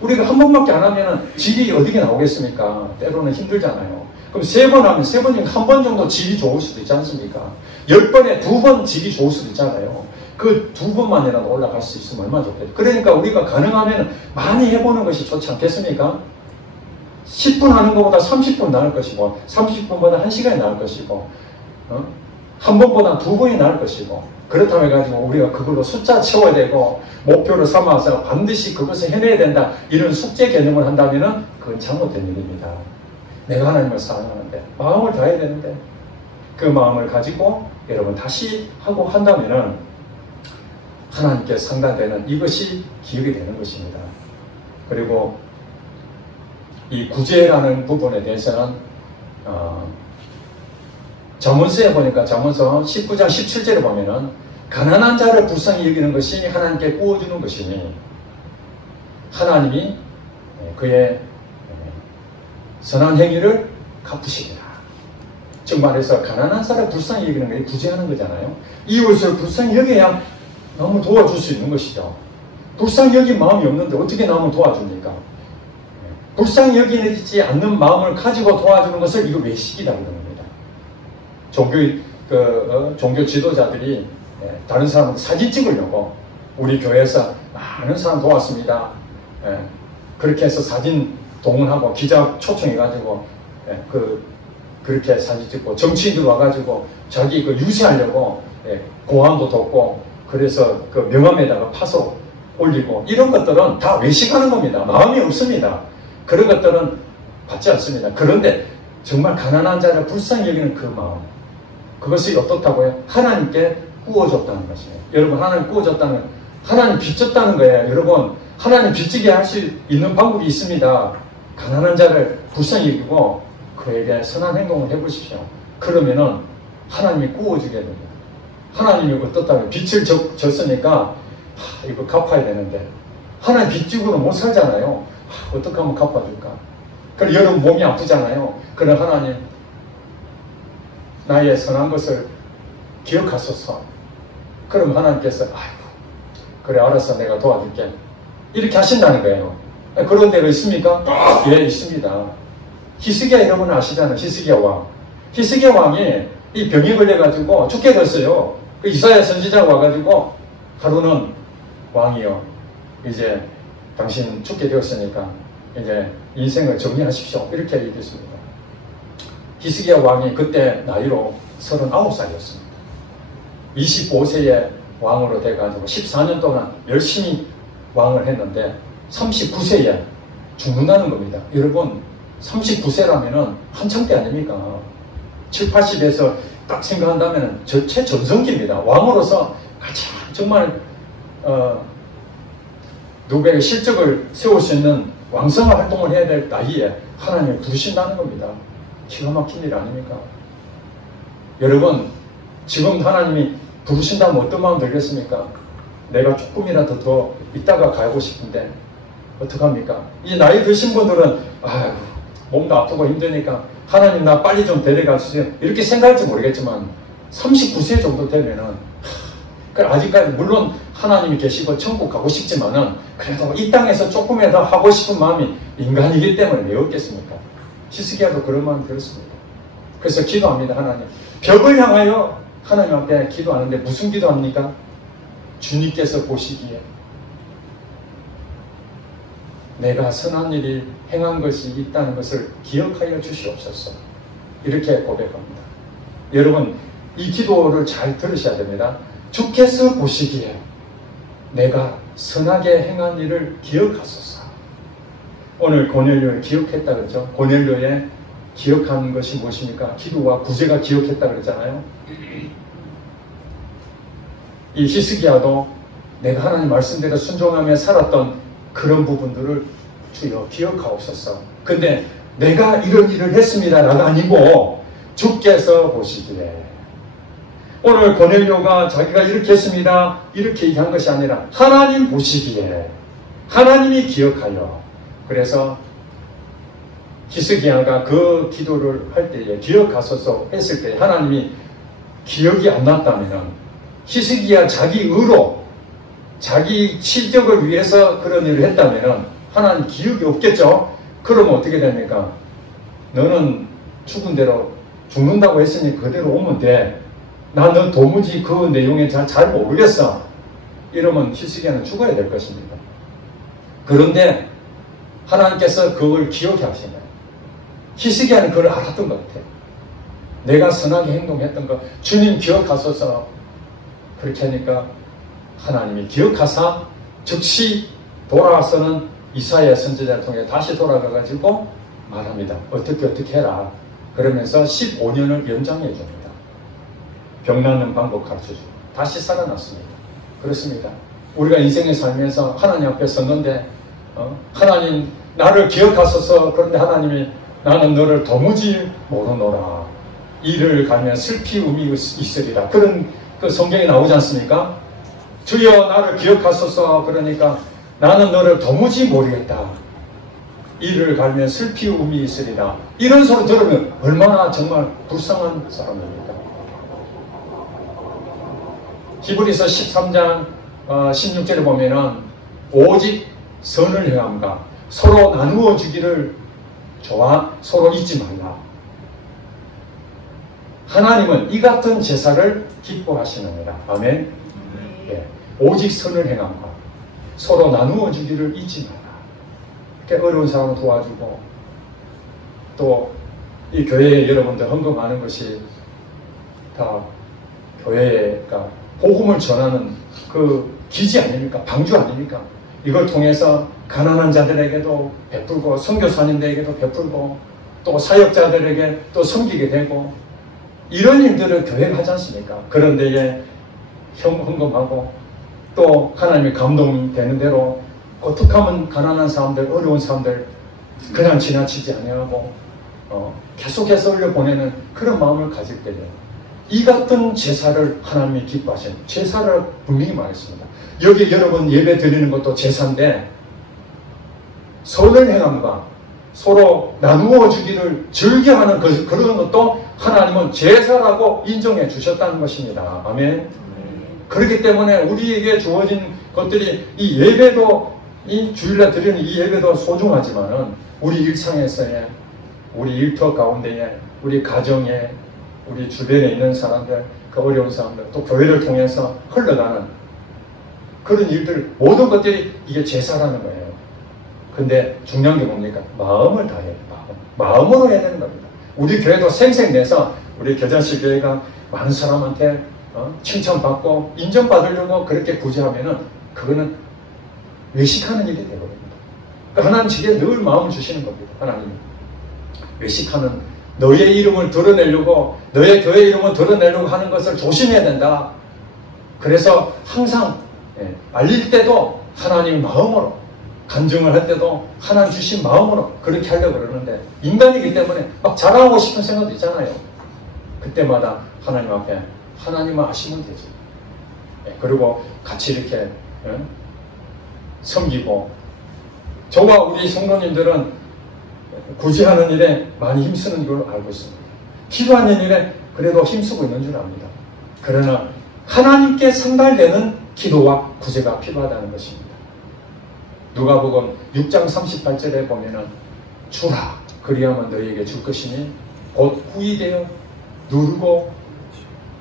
우리가 한 번밖에 안 하면은 질이 어디게 나오겠습니까? 때로는 힘들잖아요. 그럼 3번 하면 3번 중에 한 번 정도 질이 좋을 수도 있지 않습니까? 10번에 2번 질이 좋을 수도 있잖아요. 그 2번만이라도 올라갈 수 있으면 얼마나 좋겠어요. 그러니까 우리가 가능하면 많이 해보는 것이 좋지 않겠습니까? 10분 하는 것보다 30분 나을 것이고 30분보다 1시간이 나을 것이고 한 번보다 2번이 나을 것이고 그렇다고 해가지고 우리가 그걸로 숫자 채워야 되고 목표를 삼아서 반드시 그것을 해내야 된다 이런 숙제 개념을 한다면 그건 잘못된 일입니다. 내가 하나님을 사랑하는데 마음을 다해야 되는데 그 마음을 가지고 여러분 다시 하고 한다면 하나님께 상달되는 이것이 기억이 되는 것입니다. 그리고 이 구제라는 부분에 대해서는 잠언서에 보니까 잠언서 19장 17절에 보면은 가난한 자를 불쌍히 여기는 것이 하나님께 구워주는 것이니 하나님이 그의 선한 행위를 갚으십니다. 즉 말해서 가난한 사람을 불쌍히 여기는 게 구제하는 거잖아요. 이웃을 불쌍히 여겨야 남을 도와줄 수 있는 것이죠. 불쌍히 여긴 마음이 없는데 어떻게 남을 도와줍니까? 불쌍히 여기지 않는 마음을 가지고 도와주는 것을 이거 외식이라고 합니다. 종교 지도자들이 다른 사람한테 사진 찍으려고 우리 교회에서 많은 사람 도왔습니다. 그렇게 해서 사진 동원하고 기자 초청해가지고 그렇게 사진 찍고 정치인들 와가지고 자기 유세하려고 공항도 돕고 그래서 그 명함에다가 파서 올리고 이런 것들은 다 외식하는 겁니다. 마음이 없습니다. 그런 것들은 받지 않습니다. 그런데 정말 가난한 자를 불쌍히 여기는 그 마음, 그것이 어떻다고요? 하나님께 구워줬다는 것이에요. 여러분, 하나님 구워줬다는, 하나님 빚졌다는 거예요. 여러분, 하나님 빚지게 할 수 있는 방법이 있습니다. 가난한 자를 불쌍히 여기고 그에게 선한 행동을 해보십시오. 그러면은 하나님이 구워주게 됩니다. 하나님이 어떻다면 빚을 졌으니까 이거 갚아야 되는데, 하나님 빚지고는 못 살잖아요. 어떻게 하면 갚아줄까? 그럼 여러분 몸이 아프잖아요. 그럼 하나님, 나의 선한 것을 기억하소서. 그럼 하나님께서 아이고 그래 알았어 내가 도와줄게 이렇게 하신다는 거예요. 그런 데가 있습니까? 예, 있습니다. 히스기야 여러분 아시잖아요. 히스기야 왕. 히스기야 왕이 이 병에 걸려가지고 죽게 됐어요. 그 이사야 선지자가 와가지고 하루는 왕이요, 이제 당신 죽게 되었으니까 이제 인생을 정리하십시오 이렇게 얘기했습니다. 히스기야 왕이 그때 나이로 39살이었습니다. 25세에 왕으로 돼가지고 14년 동안 열심히 왕을 했는데 39세에 죽는다는 겁니다. 여러분 39세라면 한참 때 아닙니까? 7, 80에서 딱 생각한다면 최전성기입니다. 왕으로서 가장 정말 누구에게 실적을 세울 수 있는 왕성한 활동을 해야 될 나이에 하나님을 부르신다는 겁니다. 기가 막힌 일 아닙니까? 여러분 지금 하나님이 부르신다면 어떤 마음 들겠습니까? 내가 조금이라도 더 있다가 가고 싶은데 어떡합니까? 이 나이 드신 분들은 아유 몸도 아프고 힘드니까 하나님 나 빨리 좀 데려가 주세요 이렇게 생각할지 모르겠지만 39세 정도 되면은 아직까지 물론 하나님이 계시고 천국 가고 싶지만은 그래도 이 땅에서 조금이라도 하고 싶은 마음이 인간이기 때문에 왜 없겠습니까? 히스기야도 그런 마음이 들었습니다. 그래서 기도합니다. 하나님 벽을 향하여 하나님 앞에 기도하는데 무슨 기도합니까? 주님께서 보시기에 내가 선한 일이 행한 것이 있다는 것을 기억하여 주시옵소서 이렇게 고백합니다. 여러분 이 기도를 잘 들으셔야 됩니다. 주께서 보시기에 내가 선하게 행한 일을 기억하소서. 오늘 고넬료를 기억했다 그러죠. 고넬료의 기억하는 것이 무엇입니까? 기도와 구제가 기억했다 그러잖아요. 이 히스기야도 내가 하나님 말씀대로 순종하며 살았던 그런 부분들을 주여 기억하옵소서. 근데 내가 이런 일을 했습니다라가 아니고 주께서 보시기에, 오늘 고넬료가 자기가 이렇게 했습니다 이렇게 얘기한 것이 아니라 하나님 보시기에 하나님이 기억하여, 그래서 히스기야가 그 기도를 할 때에 기억하소서 했을 때 하나님이 기억이 안 났다면 히스기야 자기 의로 자기 실적을 위해서 그런 일을 했다면 하나님 기억이 없겠죠. 그러면 어떻게 됩니까? 너는 죽은 대로 죽는다고 했으니 그대로 오면 돼. 나 너 도무지 그 내용에 잘 모르겠어. 이러면 히스기야는 죽어야 될 것입니다. 그런데 하나님께서 그걸 기억해 하시네요. 히스기야는 그걸 알았던 것 같아요. 내가 선하게 행동했던 것 주님 기억하소서. 그렇게 하니까 하나님이 기억하사 즉시 돌아와서는 이사야 선지자를 통해 다시 돌아가가지고 말합니다. 어떻게 해라. 그러면서 15년을 연장해 줍니다. 병 낫는 방법 가르쳐주고 다시 살아났습니다. 그렇습니다. 우리가 인생에 살면서 하나님 앞에 섰는데 하나님 나를 기억하소서. 그런데 하나님이 나는 너를 도무지 모르노라. 이를 가면 슬피움이 있으리라. 그런 그 성경에 나오지 않습니까? 주여 나를 기억하소서. 그러니까 나는 너를 도무지 모르겠다. 이를 갈면 슬피움이 있으리라. 이런 소리 들으면 얼마나 정말 불쌍한 사람입니까? 히브리서 13장 16절에 보면은 오직 선을 행함과 서로 나누어 주기를 서로 잊지 말라. 하나님은 이 같은 제사를 기뻐하시느니라. 아멘. 예. 오직 선을 행함과 서로 나누어 주기를 잊지 마라. 이렇게 어려운 사람을 도와주고 또 이 교회에 여러분들 헌금하는 것이 다 교회가 복음을 전하는 그 기지 아닙니까? 방주 아닙니까? 이걸 통해서 가난한 자들에게도 베풀고 선교사님들에게도 베풀고 또 사역자들에게 또 섬기게 되고 이런 일들을 교회가 하지 않습니까? 그런 데에 헌금하고 또 하나님의 감동되는 대로 어떻게 하면 가난한 사람들, 어려운 사람들 그냥 지나치지 아니하고 계속해서 올려보내는 그런 마음을 가질 때에 이 같은 제사를 하나님이 기뻐하시는 제사를 분명히 말했습니다. 여기 여러분 예배 드리는 것도 제사인데 선을 행함과 서로 나누어 주기를 즐겨하는 그런 것도 하나님은 제사라고 인정해 주셨다는 것입니다. 아멘. 그렇기 때문에 우리에게 주어진 것들이 이 예배도 이 주일날 드리는 이 예배도 소중하지만은 우리 일상에서의 우리 일터 가운데에 우리 가정에 우리 주변에 있는 사람들 그 어려운 사람들 또 교회를 통해서 흘러가는 그런 일들 모든 것들이 이게 제사라는 거예요. 근데 중요한 게 뭡니까? 마음을 다해요. 마음으로 해야 되는 겁니다. 우리 교회도 생생내서 우리 겨자씨 교회가 많은 사람한테 칭찬받고 인정받으려고 그렇게 구제하면은 그거는 외식하는 일이 되거든요. 그러니까 하나님 지게 늘 마음을 주시는 겁니다. 하나님 외식하는 너의 이름을 드러내려고 너의 교회 이름을 드러내려고 하는 것을 조심해야 된다. 그래서 항상 알릴 때도 하나님 마음으로 간증을 할 때도 하나님 주신 마음으로 그렇게 하려고 그러는데 인간이기 때문에 막 자랑하고 싶은 생각도 있잖아요. 그때마다 하나님 앞에 하나님을 아시면 되지. 그리고 같이 이렇게 섬기고 저와 우리 성도님들은 구제하는 일에 많이 힘쓰는 걸 알고 있습니다. 기도하는 일에 그래도 힘쓰고 있는 줄 압니다. 그러나 하나님께 상달되는 기도와 구제가 필요하다는 것입니다. 누가복음 6장 38절에 보면은 주라 그리하면 너희에게 줄 것이니 곧 후이되어 누르고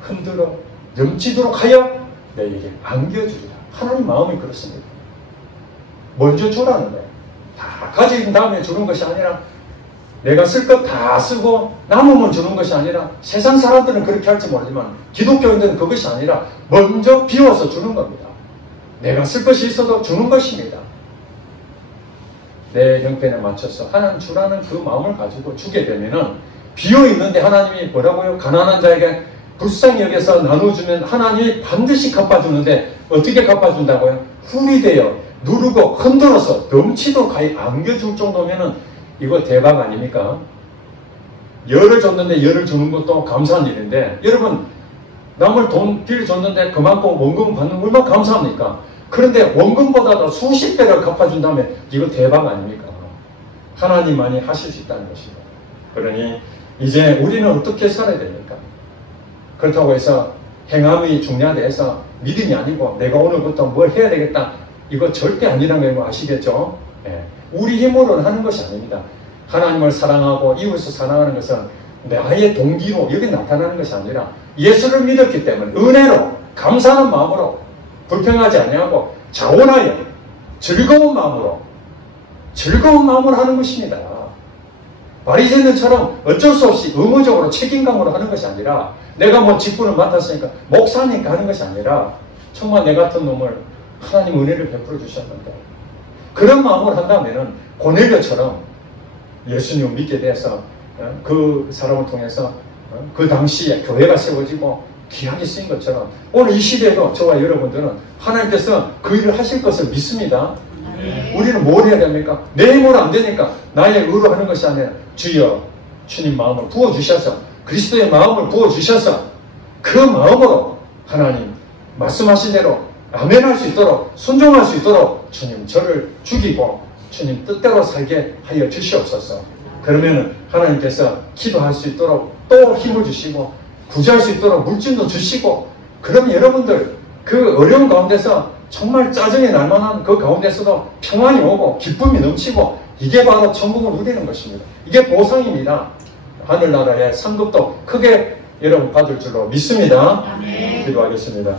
흔들어 넘치도록 하여 너희에게 안겨주리라. 하나님 마음이 그렇습니다. 먼저 주라는 거예요. 다 가진 다음에 주는 것이 아니라 내가 쓸 것 다 쓰고 남으면 주는 것이 아니라 세상 사람들은 그렇게 할지 모르지만 기독교인들은 그것이 아니라 먼저 비워서 주는 겁니다. 내가 쓸 것이 있어도 주는 것입니다. 내 형편에 맞춰서 하나님 주라는 그 마음을 가지고 주게 되면은 비어있는데 하나님이 뭐라고요? 가난한 자에게 불쌍히 여겨서 나눠주면 하나님이 반드시 갚아주는데 어떻게 갚아준다고요? 훌이 되어 누르고 흔들어서 넘치도록 가히 안겨줄 정도면은 이거 대박 아닙니까? 열을 줬는데 열을 주는 것도 감사한 일인데 여러분 남을 돈 빌려줬는데 그만큼 원금 받는 거 얼마나 감사합니까? 그런데 원금보다도 수십 배를 갚아준다면 이거 대박 아닙니까? 하나님만이 하실 수 있다는 것입니다. 그러니 이제 우리는 어떻게 살아야 됩니까? 그렇다고 해서 행함이 중요하대해서 믿음이 아니고 내가 오늘부터 뭘 해야 되겠다 이거 절대 아니라는 거 아시겠죠? 우리 힘으로는 하는 것이 아닙니다. 하나님을 사랑하고 이웃을 사랑하는 것은 나의 동기로 여기 나타나는 것이 아니라 예수를 믿었기 때문에 은혜로 감사하는 마음으로 불평하지 아니하고 자원하여 즐거운 마음으로 하는 것입니다. 바리새인들처럼 어쩔 수 없이 의무적으로 책임감으로 하는 것이 아니라 내가 뭐 직분을 맡았으니까 목사니까 하는 것이 아니라 정말 내 같은 놈을 하나님 은혜를 베풀어 주셨는데 그런 마음을 한다면은 고넬료처럼 예수님을 믿게 돼서 그 사람을 통해서 그 당시에 교회가 세워지고 귀하게 쓰인 것처럼 오늘 이 시대에도 저와 여러분들은 하나님께서 그 일을 하실 것을 믿습니다. 우리는 뭘 해야 됩니까? 내 힘으로 안 되니까 나의 의로 하는 것이 아니라 주여 주님 마음을 부어주셔서 그리스도의 마음을 부어주셔서 그 마음으로 하나님 말씀하신 대로 아멘할 수 있도록 순종할 수 있도록 주님 저를 죽이고 주님 뜻대로 살게 하여 주시옵소서. 그러면 하나님께서 기도할 수 있도록 또 힘을 주시고 구제할 수 있도록 물질도 주시고 그러면 여러분들 그 어려운 가운데서 정말 짜증이 날 만한 그 가운데서도 평안이 오고 기쁨이 넘치고 이게 바로 천국을 누리는 것입니다. 이게 보상입니다. 하늘나라의 상급도 크게 여러분 받을 줄로 믿습니다. 기도하겠습니다.